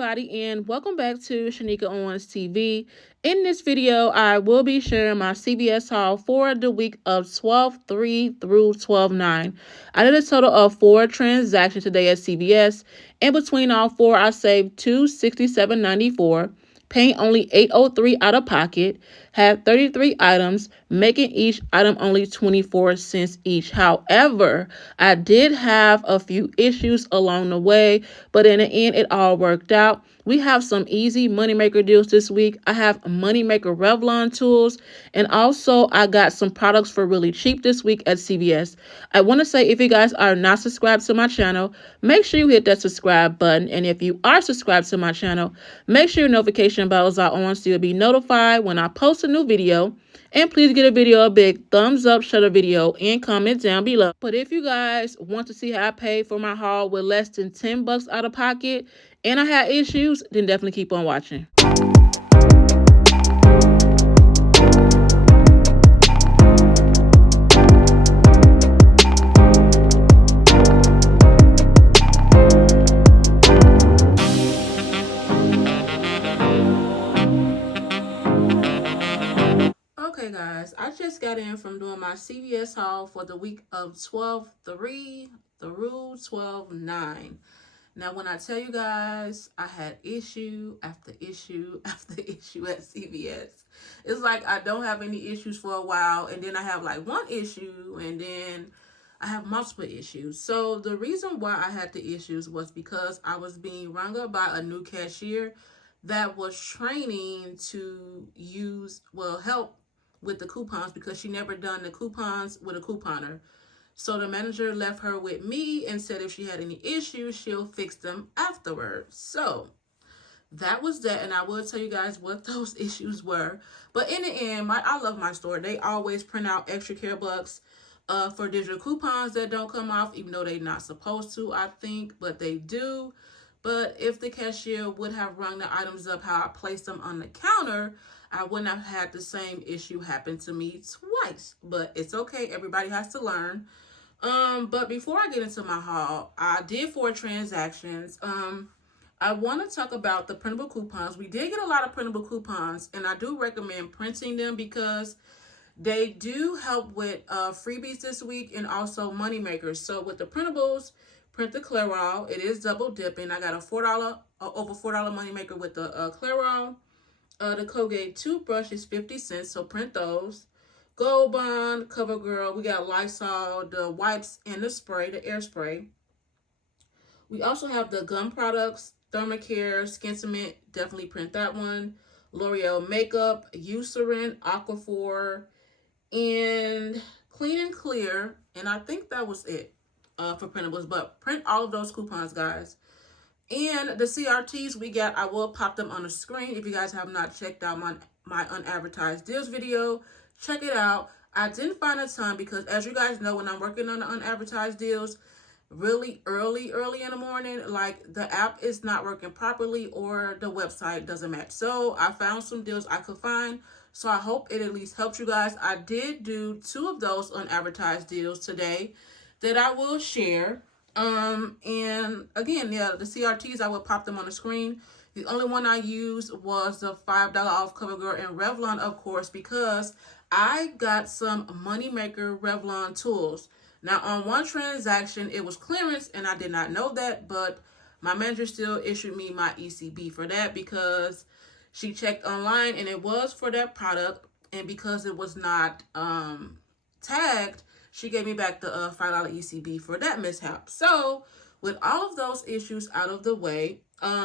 everybody, and welcome back to Shanika Owens TV. In this video, I will be sharing my CVS haul for the week of 12/3 through 12/9. I did a total of 4 transactions today at CVS. In between all 4, I saved $267.94, paying only $803 out of pocket, had 33 items, making each item only 24 cents each. However, I did have a few issues along the way, but in the end, it all worked out. We have some easy moneymaker deals this week. I have moneymaker Revlon tools, and also I got some products for really cheap this week at CVS. I want to say, if you guys are not subscribed to my channel, make sure you hit that subscribe button. And if you are subscribed to my channel, make sure your notification bells are on so you'll be notified when I post a new video. And please give a video a big thumbs up, share the video, and comment down below. But if you guys want to see how I paid for my haul with less than $10 out of pocket and I had issues, then definitely keep on watching. Okay guys, I just got in from doing my CVS haul for the week of 12/3 through 12/9. Now when I tell you guys I had issue after issue after issue at CVS, it's like I don't have any issues for a while, and then I have like one issue, and then I have multiple issues. So the reason why I had the issues was because I was being rung up by a new cashier that was training to help with the coupons, because she never done the coupons with a couponer. So the manager left her with me and said if she had any issues, she'll fix them afterwards. So that was that, and I will tell you guys what those issues were. But in the end, I love my store. They always print out extra care bucks for digital coupons that don't come off, even though they're not supposed to, I think, but they do. But if the cashier would have rung the items up how I placed them on the counter, I wouldn't have had the same issue happen to me twice. But it's okay. Everybody has to learn. But before I get into my haul, I did 4 transactions. I want to talk about the printable coupons. We did get a lot of printable coupons, and I do recommend printing them because they do help with freebies this week and also money makers. So with the printables, print the Clairol. It is double dipping. I got a $4 over $4 money maker with the Clairol. The Colgate toothbrush is 50 cents, so print those. Gold Bond, CoverGirl. We got Lysol, the wipes, and the spray, the air spray. We also have the gum products, Thermacare, Skin Cement. Definitely print that one. L'Oreal makeup, Eucerin, Aquaphor, and Clean and Clear. And I think that was it for printables. But print all of those coupons, guys. And the CRTs we got, I will pop them on the screen. If you guys have not checked out my unadvertised deals video, check it out. I didn't find a ton because, as you guys know, when I'm working on the unadvertised deals really early in the morning, like the app is not working properly or the website doesn't match. So I found some deals I could find. So I hope it at least helps you guys. I did do 2 of those unadvertised deals today that I will share. And again, yeah, the CRTs, I will pop them on the screen. The only one I used was the $5 off CoverGirl and Revlon, of course, because I got some moneymaker Revlon tools. Now, on one transaction, it was clearance, and I did not know that, but my manager still issued me my ECB for that because she checked online, and it was for that product, and because it was not tagged, she gave me back the $5 ECB for that mishap. So, with all of those issues out of the way,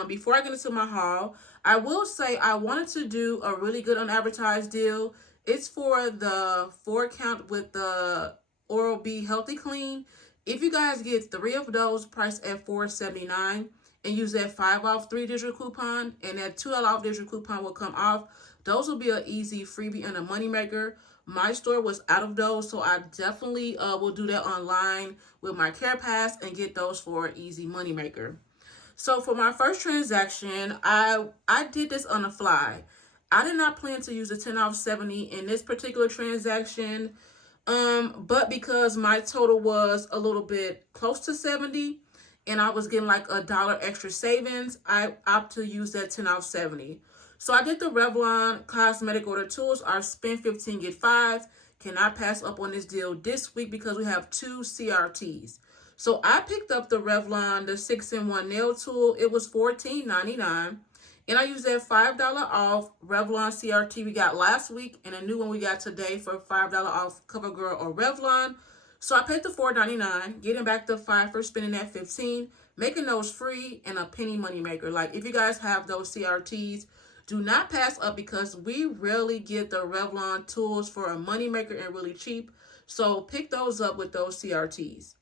before I get into my haul, I will say I wanted to do a really good unadvertised deal. It's for the 4 count with the Oral-B Healthy Clean. If you guys get 3 of those priced at $4.79 and use that 5 off 3 digital coupon, and that $2 off digital coupon will come off, those will be an easy freebie and a moneymaker. My store was out of those, so I definitely will do that online with my Care Pass and get those for an easy moneymaker. So for my first transaction, I did this on the fly. I did not plan to use the 10 off 70 in this particular transaction, but because my total was a little bit close to 70, and I was getting like $1 extra savings, I opt to use that 10 off 70. So I did the Revlon cosmetic order tools. Our spend 15 get 5. Cannot pass up on this deal this week because we have 2 CRTs. So I picked up the Revlon, the 6-in-1 nail tool. It was $14.99. And I used that $5 off Revlon CRT we got last week and a new one we got today for $5 off CoverGirl or Revlon. So I paid the $4.99, getting back the $5 for spending that $15, making those free, and a penny money maker. Like, if you guys have those CRTs, do not pass up because we rarely get the Revlon tools for a money maker and really cheap. So pick those up with those CRTs.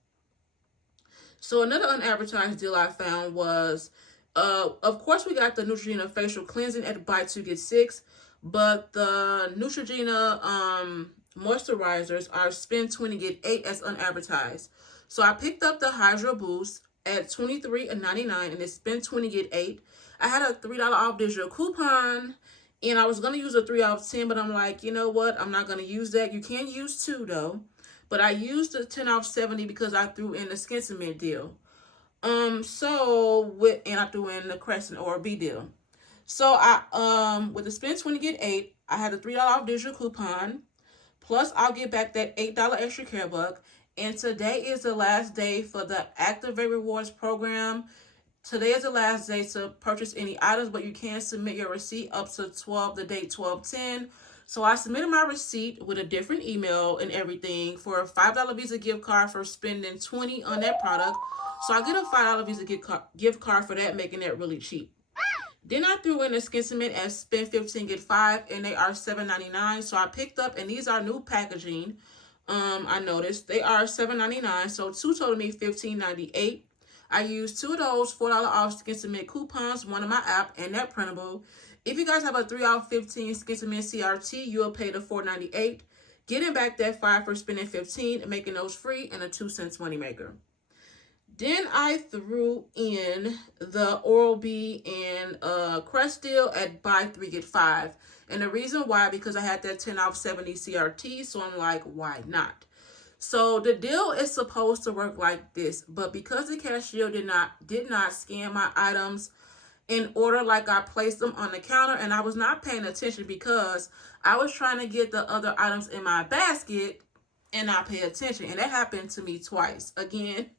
So another unadvertised deal I found was, of course, we got the Neutrogena facial cleansing at buy 2 get 6, but the Neutrogena moisturizers are spend 20 get 8 as unadvertised. So I picked up the Hydro Boost at $23.99 and it's spend 20 get 8. I had a $3 off digital coupon and I was going to use a 3 off 10, but I'm like, you know what? I'm not going to use that. You can use 2 though, but I used the 10 off 70 because I threw in the Skin Cement deal. And I threw in the Crescent Oral-B deal. So I with the spend 20 get 8, I had a $3 off digital coupon. Plus, I'll get back that $8 extra care buck. And today is the last day for the Activate Rewards program. Today is the last day to purchase any items, but you can submit your receipt up to the date 12/10. So I submitted my receipt with a different email and everything for a $5 Visa gift card for spending $20 on that product. So I get a $5 Visa gift card for that, making that really cheap. Then I threw in the Skin Cement at spend 15 get 5, and they are $7.99. So I picked up, and these are new packaging. I noticed they are $7.99. So 2 totaled me $15.98. I used 2 of those $4 off Skin Cement coupons, one in my app, and that printable. If you guys have a 3 off 15 Skin Cement CRT, you'll pay the $4.98. Getting back that 5 for spending 15 and making those free, and a 2-cent money maker. Then I threw in the Oral-B and Crest deal at buy 3 get 5. And the reason why, because I had that 10 off 70 CRT, so I'm like, why not? So the deal is supposed to work like this, but because the cashier did not scan my items in order like I placed them on the counter, and I was not paying attention because I was trying to get the other items in my basket and not pay attention. And that happened to me twice. Again,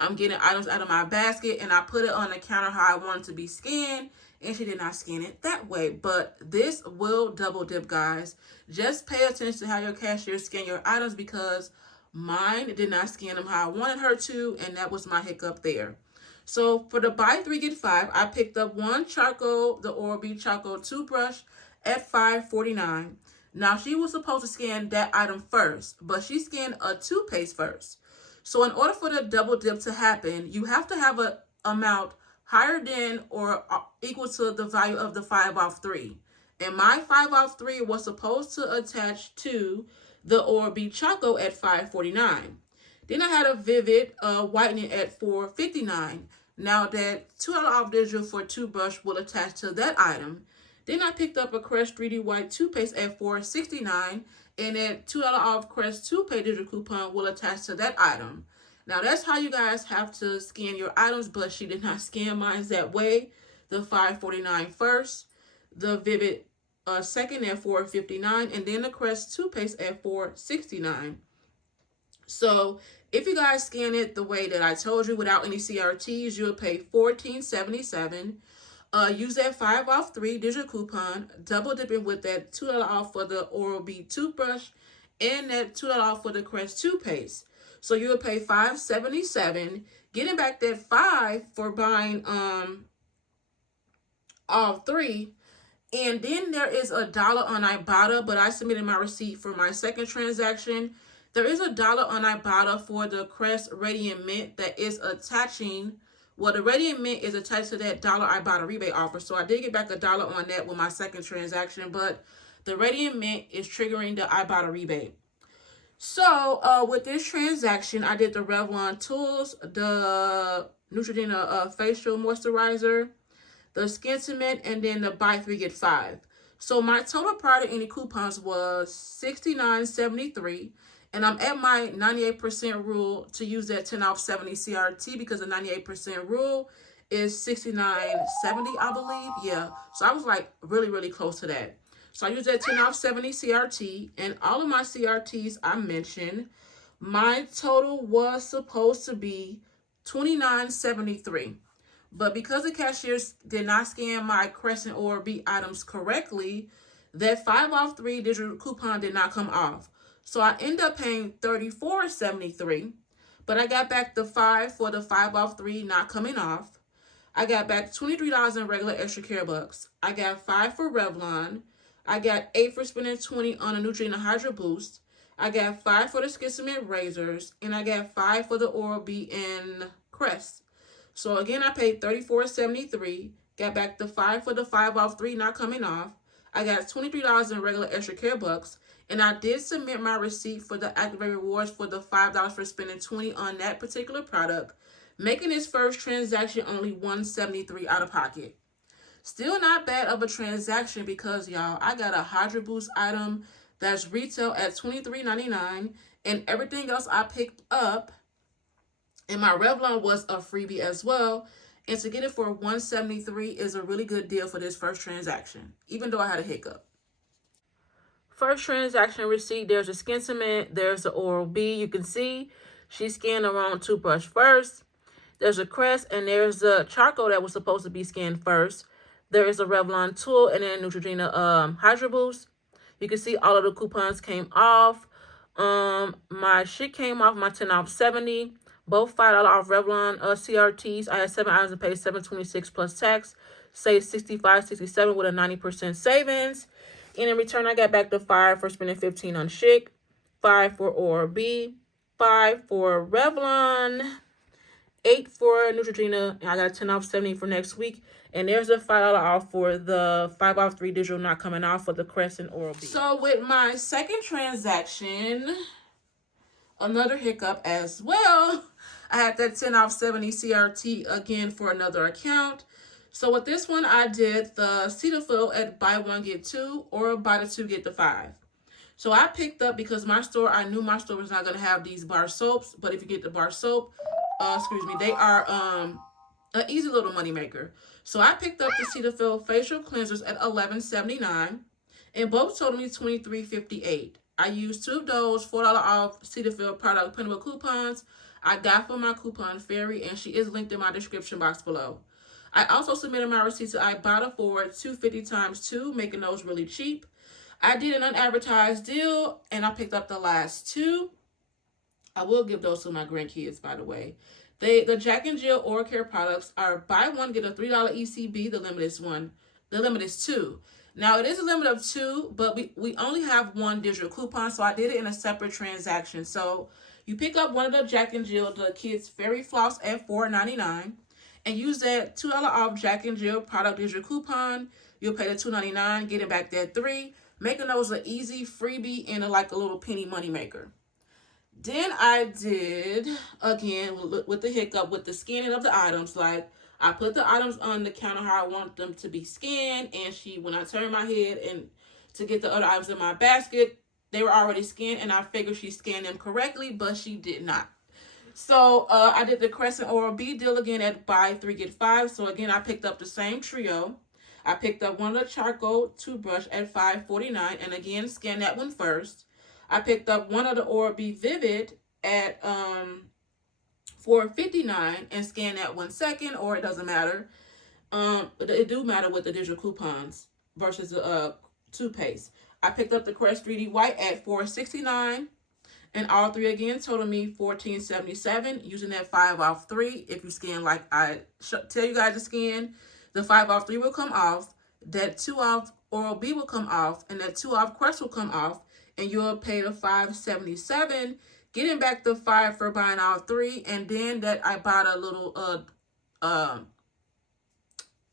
I'm getting items out of my basket and I put it on the counter how I want it to be scanned, and she did not scan it that way. But this will double dip, guys. Just pay attention to how your cashier scan your items because mine did not scan them how I wanted her to, and that was my hiccup there. So for the buy 3 get 5, I picked up the Oral-B charcoal toothbrush at $5.49. Now she was supposed to scan that item first, but she scanned a toothpaste first. So in order for the double dip to happen, you have to have an amount higher than or equal to the value of the 5 off 3. And my 5 off 3 was supposed to attach to the Oral-B Choco at $5.49. Then I had a Vivid whitening at $4.59. Now that $2 off digital for toothbrush will attach to that item. Then I picked up a Crest 3D White toothpaste at $4.69. And that $2 off Crest toothpaste digital coupon will attach to that item. Now that's how you guys have to scan your items, but she did not scan mine that way. The $5.49 first, the Vivid second at $4.59, and then the Crest toothpaste at $4.69. So if you guys scan it the way that I told you without any CRTs, you'll pay $14.77. Use that 5 off 3 digital coupon, double dipping with that $2 off for the Oral-B toothbrush and that $2 off for the Crest toothpaste. So you'll pay $5.77, getting back that 5 for buying all 3. And then there is $1 on Ibotta, but I submitted my receipt for my second transaction. There is $1 on Ibotta for the Crest Radiant Mint that is attaching. Well, the Radiant Mint is attached to that $1 Ibotta rebate offer. So I did get back $1 on that with my second transaction. But the Radiant Mint is triggering the Ibotta rebate. So with this transaction, I did the Revlon tools, the Neutrogena facial moisturizer, the Skin Cement, and then the buy 3 get 5. So my total prior to any coupons was $69.73. And I'm at my 98% rule to use that 10 off 70 CRT because the 98% rule is 69.70, I believe. Yeah. So I was like really, really close to that. So I used that 10 off 70 CRT, and all of my CRTs I mentioned, my total was supposed to be $29.73. But because the cashiers did not scan my Crescent or B items correctly, that 5 off 3 digital coupon did not come off. So I ended up paying $34.73, but I got back the 5 for the 5 off 3 not coming off. I got back $23 in regular extra care bucks. I got 5 for Revlon. I got 8 for spending 20 on a Neutrogena Hydro Boost. I got 5 for the Skissament razors, and I got 5 for the Oral-B and Crest. So again, I paid $34.73. Got back the 5 for the 5 off 3 not coming off. I got $23 in regular extra care bucks. And I did submit my receipt for the activated rewards for the $5 for spending 20 on that particular product, making this first transaction only $173 out of pocket. Still not bad of a transaction because, y'all, I got a Hydro Boost item that's retail at $23.99, and everything else I picked up, and my Revlon was a freebie as well. And to get it for $173 is a really good deal for this first transaction, even though I had a hiccup. First transaction receipt, there's a Skissament, there's the Oral-B. You can see she scanned the wrong toothbrush first. There's a Crest, and there's a charcoal that was supposed to be scanned first. There is a Revlon tool, and then a Neutrogena Hydro Boost. You can see all of the coupons came off. My shit came off, my 10 off 70. Both $5 off Revlon CRTs. I had 7 items and paid $7.26 plus tax. Saved $65.67 with a 90% savings. And in return, I got back the 5 for spending 15 on Chic, 5 for Oral-B, 5 for Revlon, 8 for Neutrogena, and I got a 10 off 70 for next week. And there's a $5 off for the 5 off 3 digital not coming off for the Crest and Oral-B. So with my second transaction, another hiccup as well. I had that 10 off 70 CRT again for another account. So with this one, I did the Cetaphil at buy one, get 2, or buy the 2, get the 5. So I picked up, because my store, I knew my store was not going to have these bar soaps. But if you get the bar soap, they are an easy little money maker. So I picked up the Cetaphil facial cleansers at $11.79. And both totaled me $23.58. I used 2 of those $4 off Cetaphil product printable coupons I got from my coupon fairy, and she is linked in my description box below. I also submitted my receipt to Ibotta for $2.50 times 2, making those really cheap. I did an unadvertised deal, and I picked up the last 2. I will give those to my grandkids, by the way. The Jack and Jill oral care products are buy one, get a $3 ECB. The limit is 1. The limit is 2. Now, it is a limit of 2, but we only have 1 digital coupon, so I did it in a separate transaction. So you pick up one of the Jack and Jill, the Kids Fairy Floss at $4.99, and use that $2 off Jack and Jill product digital coupon. You'll pay the $2.99, getting back that 3, making those an easy freebie and like a little penny money maker. Then I did, again, with the hiccup, with the scanning of the items, like I put the items on the counter how I want them to be scanned, and when I turned my head and to get the other items in my basket, they were already scanned, and I figured she scanned them correctly, but she did not. So I did the Crescent Oral-B deal again at buy 3, get 5. So again, I picked up the same trio. I picked up one of the charcoal toothbrush at $5.49, and again, scanned that one first. I picked up one of the Oral-B Vivid at $4.59 and scanned that one second, or it doesn't matter. It do matter with the digital coupons versus the toothpaste. I picked up the Crest 3D White at $4.69, and all 3 again totaled me $14.77 using that 5 off 3. If you scan like I tell you guys to scan, the 5 off 3 will come off, that 2 off Oral-B will come off, and that 2 off Crest will come off, and you'll pay the $5.77, getting back the 5 for buying all 3, and then that Ibotta little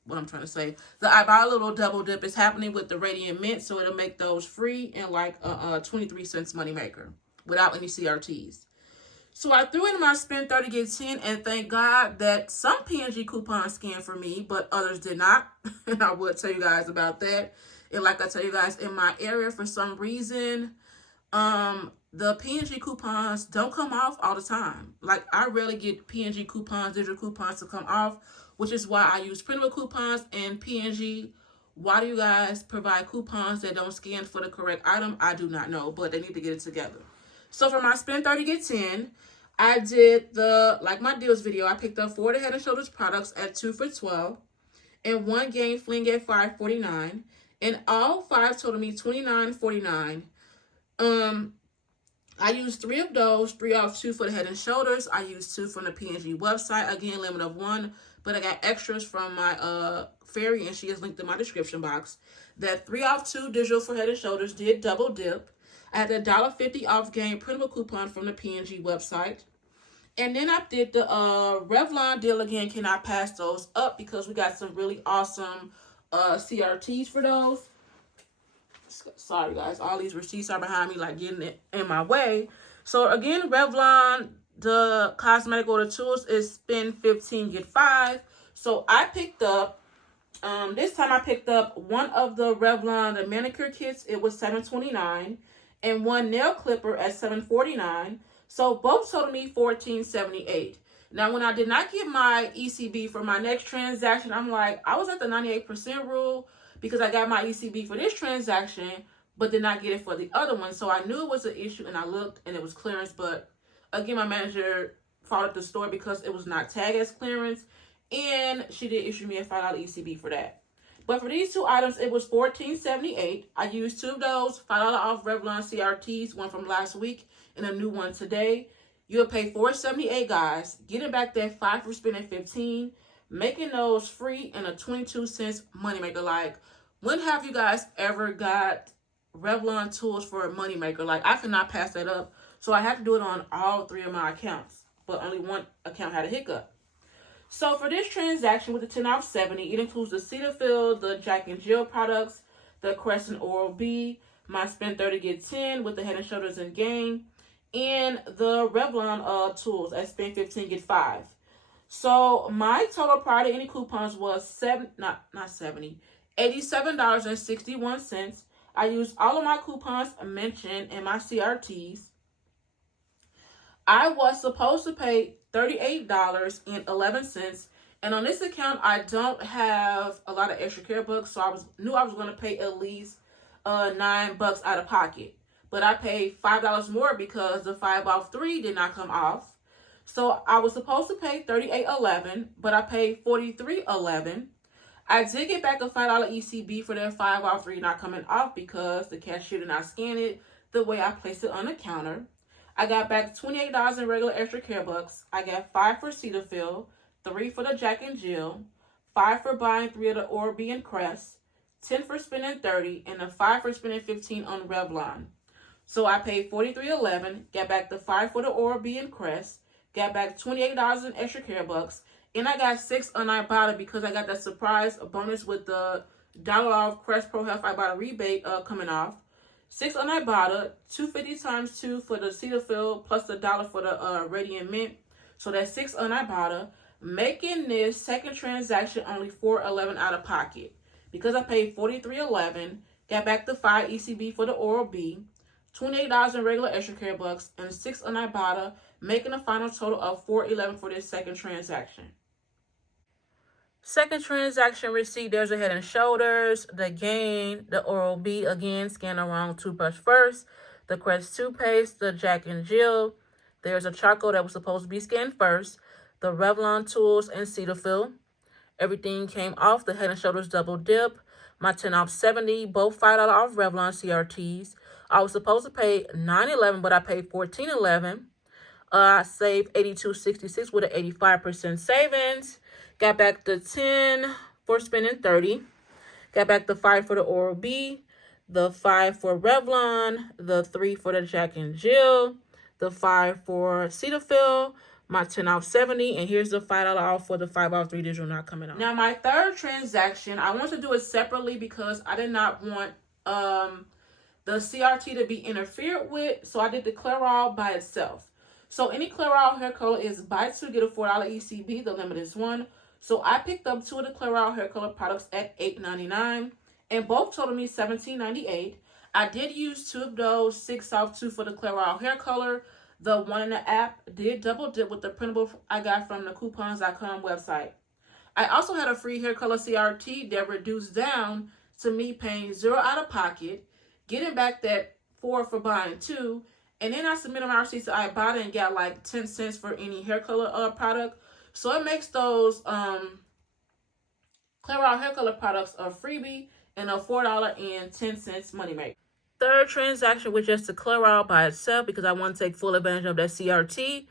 what I'm trying to say, the Ibotta little double dip is happening with the Radiant Mint, so it'll make those free and like a 23 cents money maker without any CRTs. So I threw in my spend 30 get 10, and thank God that some P&G coupons scanned for me, but others did not. And I will tell you guys about that. And like I tell you guys, in my area, for some reason, the P&G coupons don't come off all the time. Like, I rarely get P&G coupons, digital coupons to come off, which is why I use printable coupons. And P&G, why do you guys provide coupons that don't scan for the correct item? I do not know, but they need to get it together. So for my spend 30, get 10, I did like my deals video. I picked up 4 of the Head & Shoulders products at 2 for $12 and 1 Gain Fling at $5.49. And all 5 totaled me $29.49. I used 3 of those, 3 off 2 for the Head & Shoulders. I used 2 from the P&G website. Again, limit of 1, but I got extras from my fairy, and she is linked in my description box. That 3 off 2 digital for Head & Shoulders did double dip. I had the $1.50 off Gain printable coupon from the P&G website. And then I did the Revlon deal again. Cannot pass those up because we got some really awesome CRTs for those. Sorry, guys. All these receipts are behind me, like getting it in my way. So, again, Revlon, the cosmetic order tools is spend 15, get 5. So, I picked up, this time I picked up 1 of the Revlon, the manicure kits. It was $7.29. And 1 nail clipper at $7.49. So, both totaled me $14.78. Now, when I did not get my ECB for my next transaction, I'm like, I was at the 98% rule, because I got my ECB for this transaction, but did not get it for the other one. So I knew it was an issue, and I looked, and it was clearance. But again, my manager followed the store because it was not tagged as clearance, and she did issue me a $5 ECB for that. But for these 2 items, it was $14.78. I used 2 of those, $5 off Revlon CRTs, 1 from last week and a new one today. You'll pay $4.78, guys. Getting back that 5 for spending 15, making those free, and a 22-cent moneymaker. Like, when have you guys ever got Revlon tools for a moneymaker? Like, I could not pass that up. So I had to do it on all 3 of my accounts. But only 1 account had a hiccup. So for this transaction with the 10 off 70, it includes the Cetaphil, the Jack and Jill products, the Crescent Oral-B, my spend 30, get 10 with the Head & Shoulders and Gain, and the Revlon tools at spend 15, get 5. So my total prior to any coupons was $87.61. I used all of my coupons mentioned in my CRTs. I was supposed to pay $38.11, and on this account I don't have a lot of extra care bucks, so I knew I was going to pay at least $9 out of pocket. But I paid $5 more because the 5 off 3 did not come off. So I was supposed to pay $38.11, but I paid $43.11. I did get back a $5 ECB for that 5 off 3 not coming off because the cashier did not scan it the way I placed it on the counter. I got back $28 in regular extra care bucks. I got 5 for Cetaphil, 3 for the Jack and Jill, 5 for buying 3 of the Oral-B and Crest, 10 for spending 30, and a 5 for spending 15 on Revlon. So I paid $43.11, got back the 5 for the Oral-B and Crest, got back $28 in extra care bucks, and I got 6 on Ibotta because I got that surprise bonus with the $1 off Crest Pro Health Ibotta rebate coming off. 6 on Ibotta, $2.50 times 2 for the Cetaphil plus the $1 for the Radiant Mint. So that's 6 on Ibotta, making this second transaction only $4.11 out of pocket. Because I paid $43.11, got back the 5 ECB for the Oral-B, $28 in regular extra care bucks, and 6 on Ibotta, making a final total of $4.11 for this second transaction. Second transaction receipt, there's a Head & Shoulders, the Gain, the Oral-B, again, scan the wrong toothbrush first, the Crest toothpaste, the Jack and Jill, there's a charcoal that was supposed to be scanned first, the Revlon tools, and Cetaphil. Everything came off, the Head & Shoulders double dip, my 10 off 70, both $5 off Revlon CRTs. I was supposed to pay $9.11, but I paid $14.11. I saved $82.66 with an 85% savings. Got back the 10 for spending 30. Got back the 5 for the Oral-B, the 5 for Revlon, the 3 for the Jack and Jill, the 5 for Cetaphil, my 10 off 70, and here's the $5 off for the 5 off 3 digital not coming off. Now, my third transaction, I want to do it separately because I did not want the CRT to be interfered with, so I did the Clairol by itself. So any Clairol hair color is buy 2, get a $4 ECB, the limit is 1. So I picked up 2 of the Clairol hair color products at $8.99, and both totaled me $17.98. I did use 2 of those 6 off 2 for the Clairol hair color. The one in the app did double dip with the printable I got from the coupons.com website. I also had a free hair color CRT that reduced down to me paying 0 out of pocket, getting back that 4 for buying 2, and then I submitted my receipt to Ibotta and got like 10 cents for any hair color product. So it makes those Clairol hair color products a freebie and a $4.10 money maker. Third transaction was just the Clairol by itself because I want to take full advantage of that CRT.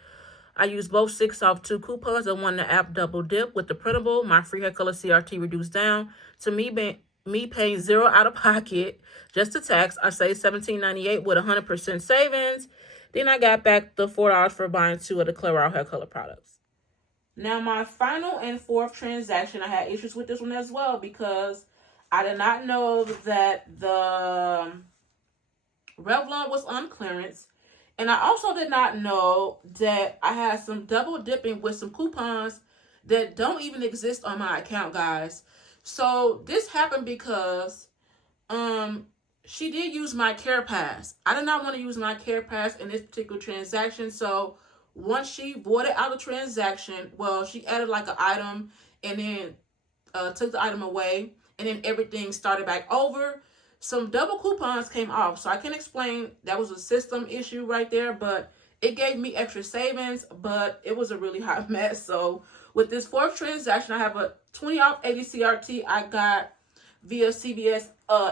I used both 6 off 2 coupons. The one in the app double dip with the printable. My free hair color CRT reduced down to me paying 0 out of pocket, just the tax. I saved $17.98 with 100% savings. Then I got back the $4 for buying 2 of the Clairol hair color products. Now my final and fourth transaction, I had issues with this one as well because I did not know that the Revlon was on clearance. And I also did not know that I had some double dipping with some coupons that don't even exist on my account, guys. So this happened because she did use my Care Pass. I did not want to use my Care Pass in this particular transaction. So once she voided out the transaction, well, she added like an item and then took the item away. And then everything started back over. Some double coupons came off. So I can explain that was a system issue right there. But it gave me extra savings. But it was a really hot mess. So with this fourth transaction, I have a 20 off 80 CRT I got via CVS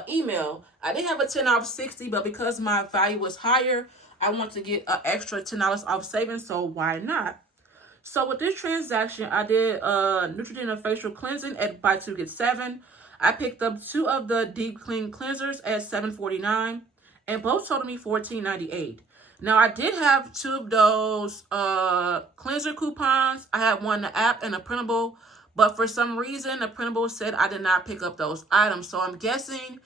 email. I did have a 10 off 60. But because my value was higher, I want to get an extra $10 off savings. So why not? So with this transaction, I did Neutrogena facial cleansing at buy 2 get 7. I picked up 2 of the deep clean cleansers at $7.49, and both totaled me $14.98. Now I did have 2 of those cleanser coupons. I had one in the app and a printable, but for some reason the printable said I did not pick up those items. So I'm guessing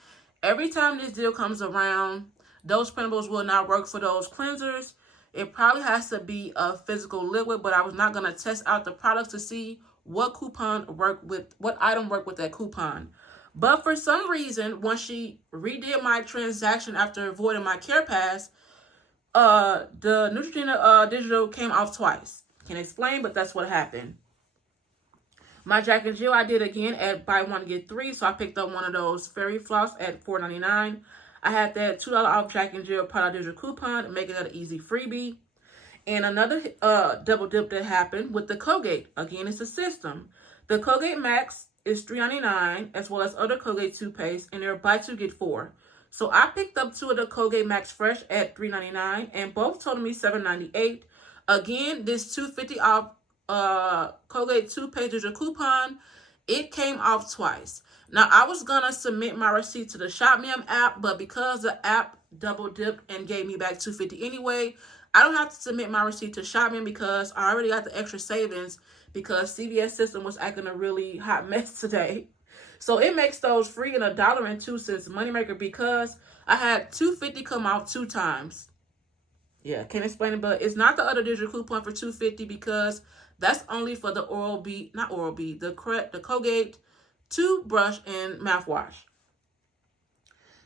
every time this deal comes around, those printables will not work for those cleansers. It probably has to be a physical liquid, but I was not going to test out the products to see what item worked with that coupon. But for some reason, once she redid my transaction after avoiding my Care Pass, the Neutrogena digital came off twice. Can't explain, but that's what happened. My Jack and Jill I did again at buy 1 get 3, so I picked up one of those fairy floss at $4.99. I had that $2 off Jack and Jill product digital coupon, making it an easy freebie. And another double dip that happened with the Colgate. Again, it's a system. The Colgate Max is $3.99, as well as other Colgate toothpaste, and they're buy 2 get 4. So I picked up 2 of the Colgate Max Fresh at $3.99, and both totaled me $7.98. Again, this $2.50 off Colgate toothpaste digital coupon, it came off twice. Now, I was going to submit my receipt to the ShopMem app, but because the app double dipped and gave me back $2.50 anyway, I don't have to submit my receipt to ShopMem because I already got the extra savings because CVS system was acting a really hot mess today. So it makes those free and $1.02 moneymaker because I had $2.50 come off 2 times. Yeah, can't explain it, but it's not the other digital coupon for $2.50 because that's only for the the Colgate toothbrush and mouthwash.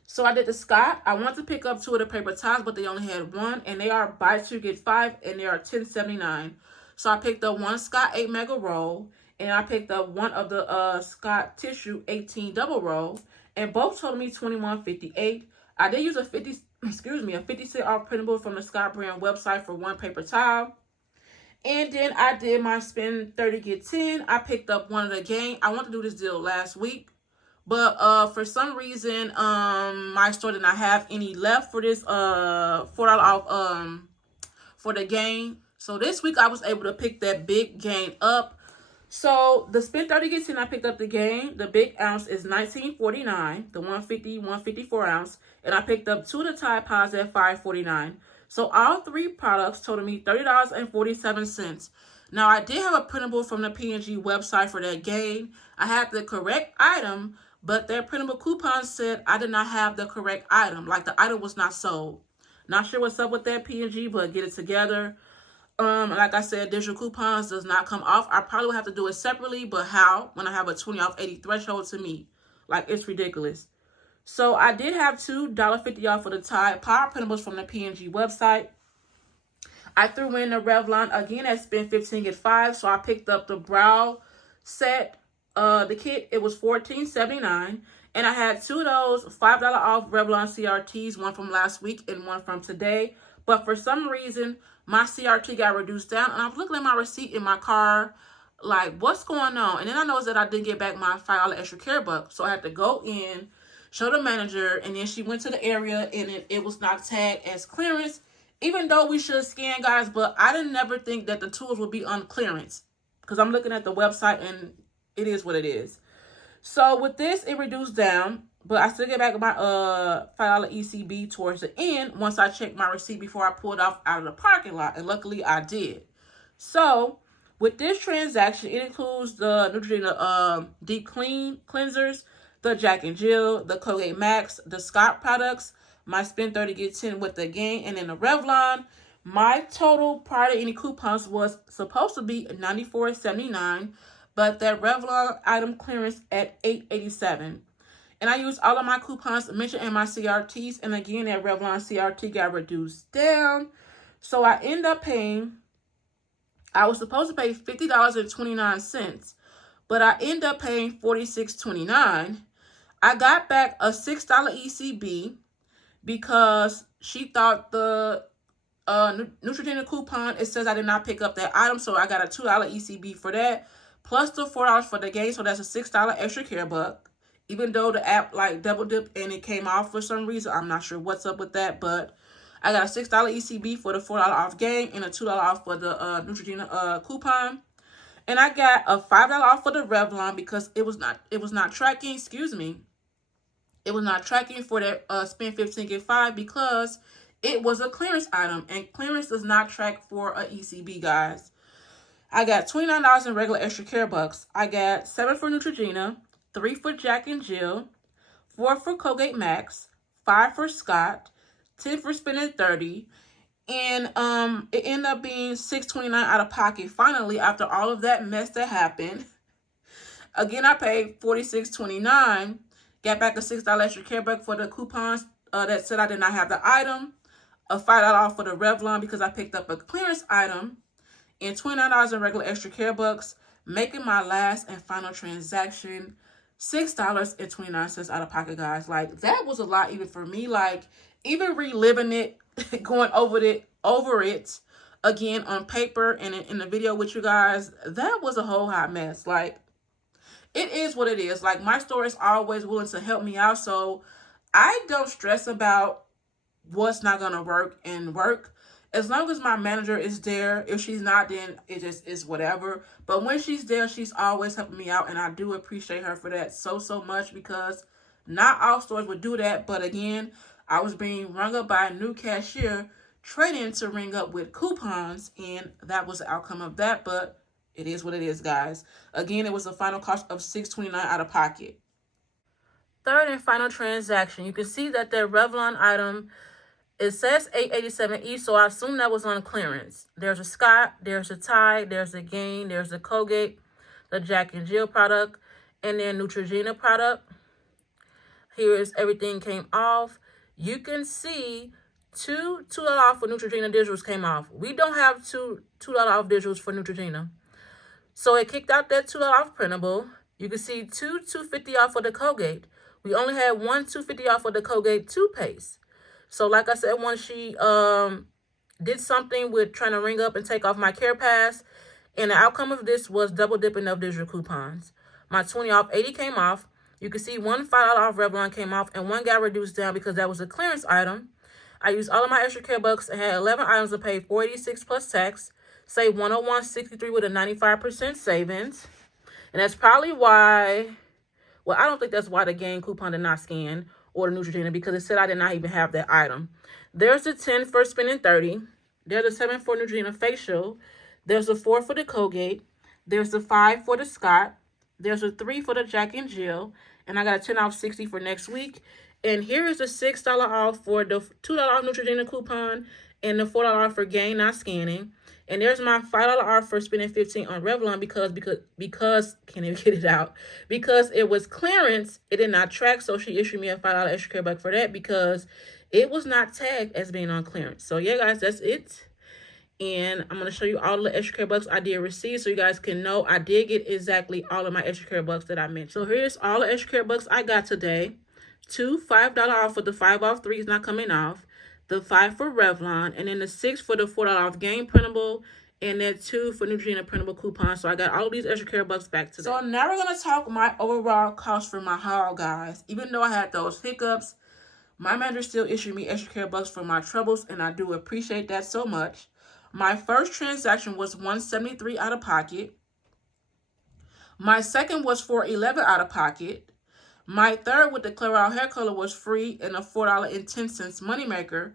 So I did the Scott. I want to pick up 2 of the paper towels, but they only had 1, and they are buy 2 get 5, and they are $10.79. So I picked up 1 Scott 8 mega roll, and I picked up 1 of the Scott tissue 18 double roll, and both totaled me $21.58. I did use a 50-cent off printable from the Scott brand website for 1 paper towel. And then I did my spend 30 get 10. I picked up 1 of the Gain. I wanted to do this deal last week, but for some reason my store did not have any left for this $4 off for the Gain. So this week I was able to pick that big Gain up. So the spend 30 get 10, I picked up the Gain. The big ounce is $19.49, the 154 ounce, and I picked up 2 of the Tide Pods at $5.49. So all 3 products totaled me $30.47. Now, I did have a printable from the P&G website for that Gain. I had the correct item, but their printable coupon said I did not have the correct item. Like, the item was not sold. Not sure what's up with that P&G, but get it together. Like I said, digital coupons does not come off. I probably would have to do it separately, but how? When I have a 20 off 80 threshold to meet. Like, it's ridiculous. So I did have $2.50 off for the Tide Power Printables from the P&G website. I threw in the Revlon again at spend 15 get 5. So I picked up the brow set, the kit. It was $14.79. And I had two of those $5 off Revlon CRTs, one from last week and one from today. But for some reason, my CRT got reduced down. And I was looking at my receipt in my car, like, what's going on? And then I noticed that I didn't get back my $5 extra care buck. So I had to go in, show the manager, and then she went to the area, and it was not tagged as clearance. Even though we should scan, guys, but I didn't never think that the tools would be on clearance. Because I'm looking at the website, and it is what it is. So with this, it reduced down, but I still get back my $5 ECB towards the end once I checked my receipt before I pulled off out of the parking lot, and luckily I did. So with this transaction, it includes the Neutrogena Deep Clean Cleansers, the Jack and Jill, the Colgate Max, the Scott products, my spend 30 get 10 with the gain, and then the Revlon. My total prior to any coupons was supposed to be $94.79. But that Revlon item clearance at $8.87. And I used all of my coupons mentioned in my CRTs. And again, that Revlon CRT got reduced down. So I end up paying, I was supposed to pay $50.29. But I end up paying $46.29. I got back a $6 ECB because she thought the Neutrogena coupon, it says I did not pick up that item. So I got a $2 ECB for that. Plus the $4 for the gain, so that's a $6 extra care buck. Even though the app like double dipped and it came off for some reason, I'm not sure what's up with that. But I got a $6 ECB for the $4 off gain and a $2 off for the Neutrogena coupon. And I got a $5 off for the Revlon because it was not tracking. Excuse me, it was not tracking for that spend 15 get 5 because it was a clearance item, and clearance does not track for a ECB, guys. I got $29 in regular extra care bucks. I got 7 for Neutrogena, 3 for Jack and Jill, 4 for Colgate Max, 5 for Scott, 10 for spending 30, and it ended up being $6.29 out of pocket. Finally, after all of that mess that happened, again I paid $46.29. Got back a $6 extra care buck for the coupons that said I did not have the item, a $5 off for the Revlon because I picked up a clearance item, and $29 in regular extra care bucks, making my last and final transaction $6.29 out of pocket, guys. Like, that was a lot even for me. Like, even reliving it, going over it again on paper and in the video with you guys, that was a whole hot mess. Like, it is what it is. Like, my store is always willing to help me out, so I don't stress about what's not gonna work and work. As long as my manager is there. If she's not, then it just is whatever. But when she's there, she's always helping me out. And I do appreciate her for that so much, because not all stores would do that. But again, I was being rung up by a new cashier trading to ring up with coupons. And that was the outcome of that. But it is what it is, guys. Again, it was a final cost of $6.29 out of pocket. Third and final transaction. You can see that the Revlon item, it says $8.87 each, so I assume that was on clearance. There's a Scott, there's a Tide, there's a Gain, there's a Colgate, the Jack and Jill product, and then Neutrogena product. Here is everything came off. You can see $2 off for Neutrogena digitals came off. We don't have $2 off digitals for Neutrogena. So it kicked out that $2 off printable. You can see $2.50 off for the Colgate. We only had one $2.50 off for the Colgate toothpaste. So like I said, once she did something with trying to ring up and take off my Care Pass, and the outcome of this was double dipping of digital coupons. My 20 off 80 came off. You can see one $5 off Revlon came off, and one got reduced down because that was a clearance item. I used all of my extra care bucks and had 11 items to pay $486 plus tax. Save $101.63 with a 95% savings. And that's probably why, well, I don't think that's why the Gain coupon did not scan, or the Neutrogena, because it said I did not even have that item. There's the 10 for spending 30. There's a 7 for Neutrogena facial. There's a 4 for the Colgate. There's a 5 for the Scott. There's a 3 for the Jack and Jill. And I got a 10 off 60 for next week. And here is the $6 off for the $2 off Neutrogena coupon and the $4 off for gain not scanning. And there's my $5 off for spending 15 on Revlon because can't even get it out. Because it was clearance, it did not track, so she issued me a $5 extra care buck for that because it was not tagged as being on clearance. So yeah, guys, that's it. And I'm going to show you all the extra care bucks I did receive so you guys can know I did get exactly all of my extra care bucks that I mentioned. So here's all the extra care bucks I got today. 2 $5 off for the 5 off 3 is not coming off. The 5 for Revlon, and then the 6 for the $4 off game printable, and then 2 for Neutrogena printable coupons. So I got all of these extra care bucks back today. So now we're going to talk my overall cost for my haul, guys. Even though I had those hiccups, my manager still issued me extra care bucks for my troubles, and I do appreciate that so much. My first transaction was $173 out of pocket. My second was $411 out of pocket. My third with the Clear Out hair color was free and a $4.10 moneymaker.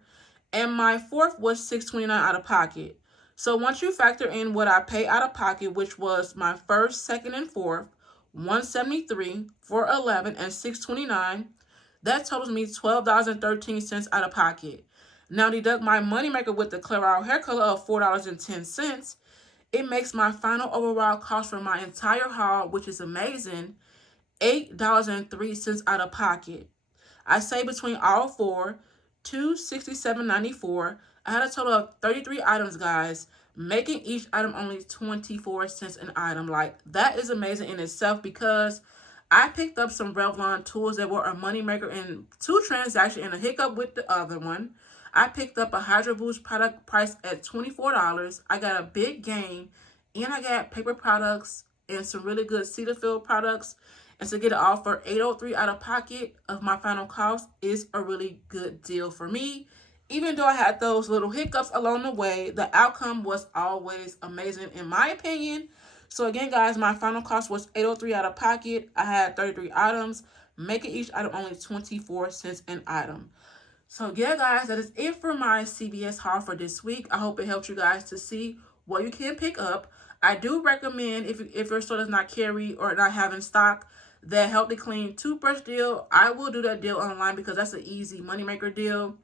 And my fourth was $629 out of pocket. So once you factor in what I paid out of pocket, which was my first, second, and fourth, $173, $411, and $629, that totals me $12.13 out of pocket. Now deduct my moneymaker with the Clear Out hair color of $4.10. It makes my final overall cost for my entire haul, which is amazing, $8.03 out of pocket. I say between all four, $267.94. I had a total of 33 items, guys, making each item only 24 cents an item. Like, that is amazing in itself because I picked up some Revlon tools that were a moneymaker in 2 transactions and a hiccup with the other one. I picked up a Hydro Boost product priced at $24. I got a big gain, and I got paper products and some really good Cetaphil products. And to get it all for $803 out of pocket of my final cost is a really good deal for me. Even though I had those little hiccups along the way, the outcome was always amazing in my opinion. So again, guys, my final cost was $803 out of pocket. I had 33 items, making each item only 24 cents an item. So yeah, guys, that is it for my CVS haul for this week. I hope it helped you guys to see what you can pick up. I do recommend, if your store does not carry or not have in stock, that Healthy Clean toothbrush deal. I will do that deal online because that's an easy moneymaker deal.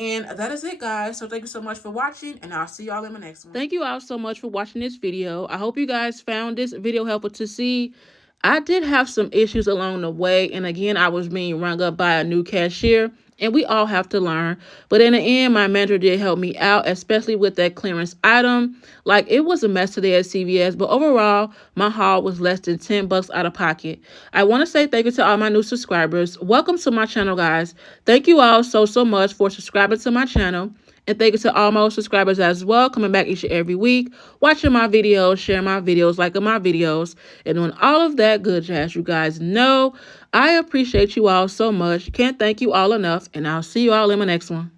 And that is it, guys. So thank you so much for watching, and I'll see y'all in my next one. Thank you all so much for watching this video. I hope you guys found this video helpful to see. I did have some issues along the way, and again, I was being rung up by a new cashier, and we all have to learn. But in the end, my manager did help me out, especially with that clearance item. Like, it was a mess today at CVS, but overall, my haul was less than $10 out of pocket. I want to say thank you to all my new subscribers. Welcome to my channel, guys. Thank you all so much for subscribing to my channel. And thank you to all my subscribers as well, coming back each and every week, watching my videos, sharing my videos, liking my videos, and doing all of that good jazz. You guys know I appreciate you all so much. Can't thank you all enough, and I'll see you all in my next one.